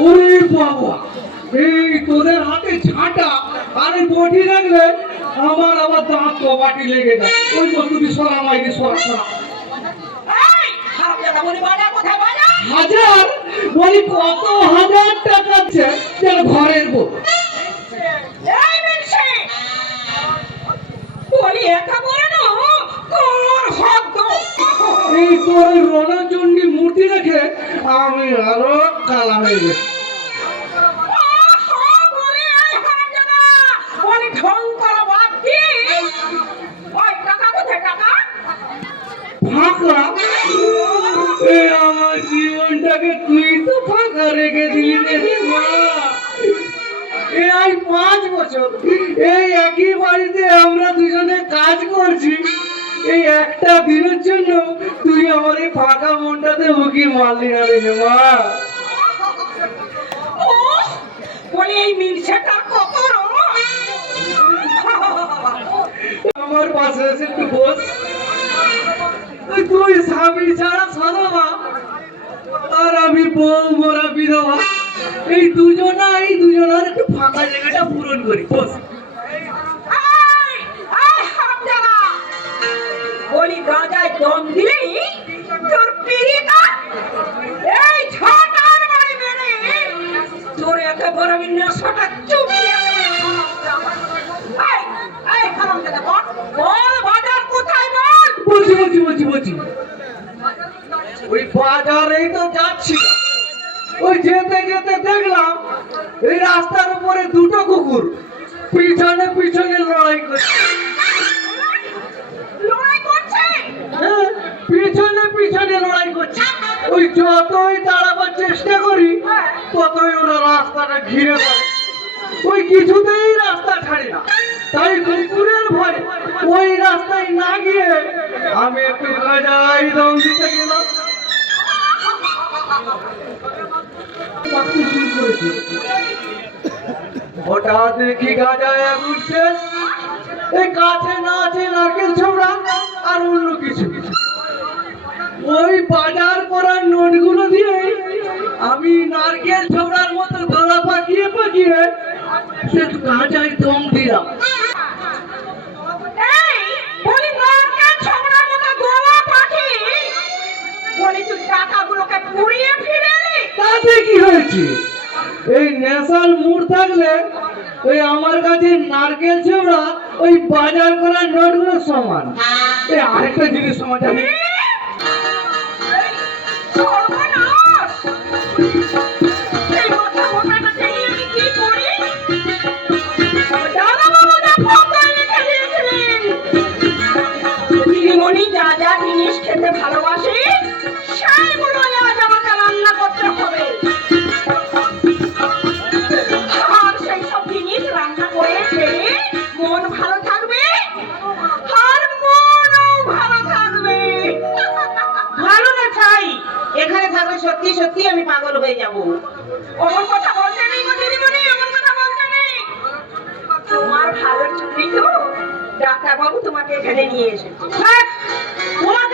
ওরে বাবা এই তোদের হাতে ঝাঁটা আর বটি রাখলে আমার আবার দাঁত কবাটি লেগে যায়। ওই তুই সরা মাইরি সরা সরা? হাজার? বলি কত হাজার টাকা আছে যেন ঘরের বউ এই মিনসে, বলি একা বলে না, তোর হাত দো। এই তোর রণচণ্ডী মূর্তি রেখে আমি আরও কালা হয়ে গেছি। জীবনটাকে তুই তো রেখে দিলি রে এই পাঁচ বছর, এই একই বাড়িতে আমরা দুজনে কাজ করছি। এই একটা দিনের জন্য তুই আমার এই ফাঁকা মনটাতে উকি মারলি না রে মা। বলি এই কত আমার পাশে এসে একটু বস। ওই তুই স্বামী ছাড়া সদবা আর আমি বউ মোরা বিধবা। এই দুজনা এই দুজনার একটু ফাঁকা জায়গাটা পূরণ করি বস। গাঁজায় দম দিলেই তোর পিড়িটা এই ছটার বাড়ি মেরে তোর একেবারে আমি নেশাটা চুপিয়ে বলছি বলছি বলছি বলছি। ওই বাজারেই তো যাচ্ছি। ওই যেতে যেতে দেখলাম এই রাস্তার উপরে দুটো কুকুর পিছনে পিছনে লড়াই করছে লড়াই করছে হ্যাঁ, পিছনে পিছনে লড়াই করছে ওই যতই দাঁড়াবার চেষ্টা করি ততই ওরা রাস্তাটা ঘিরে পড়ে। ওই কিছুতেই রাস্তা ছাড়ে না। তাই কুকুরের ভয় ওই রাস্তায় না গিয়ে আমি একটু গাজাই দম দিতে গেলাম। হঠাৎ দেখি গাজায় উঠছে এই কাছে না আছে নারকেল ছোবড়া আর অন্য কিছু। ওই বাজার করার নোটগুলো দিয়ে আমি নারকেল ছোবড়ার মতো গলা পাকিয়ে পাকিয়ে সে গাজায় দম দিলাম। তাতে কি হয়েছে? এই নেশাল মুড থাকলে ওই আমার কাছে নারকেল ছেবড়া ওই বাজার করার নোটগুলো সমান। এই আরেকটা জিনিস সমান জানি যা যা জিনিস খেতে ভালোবাসে থাকলে সত্যি সত্যি আমি পাগল হয়ে যাব। অমন কথা বলতে নেই দিদিমণি অমন কথা বলতে নেই। তোমার ভালো জন্যই তো ডাক্তারবাবু তোমাকে এখানে নিয়ে এসেছে। থাক, তোমার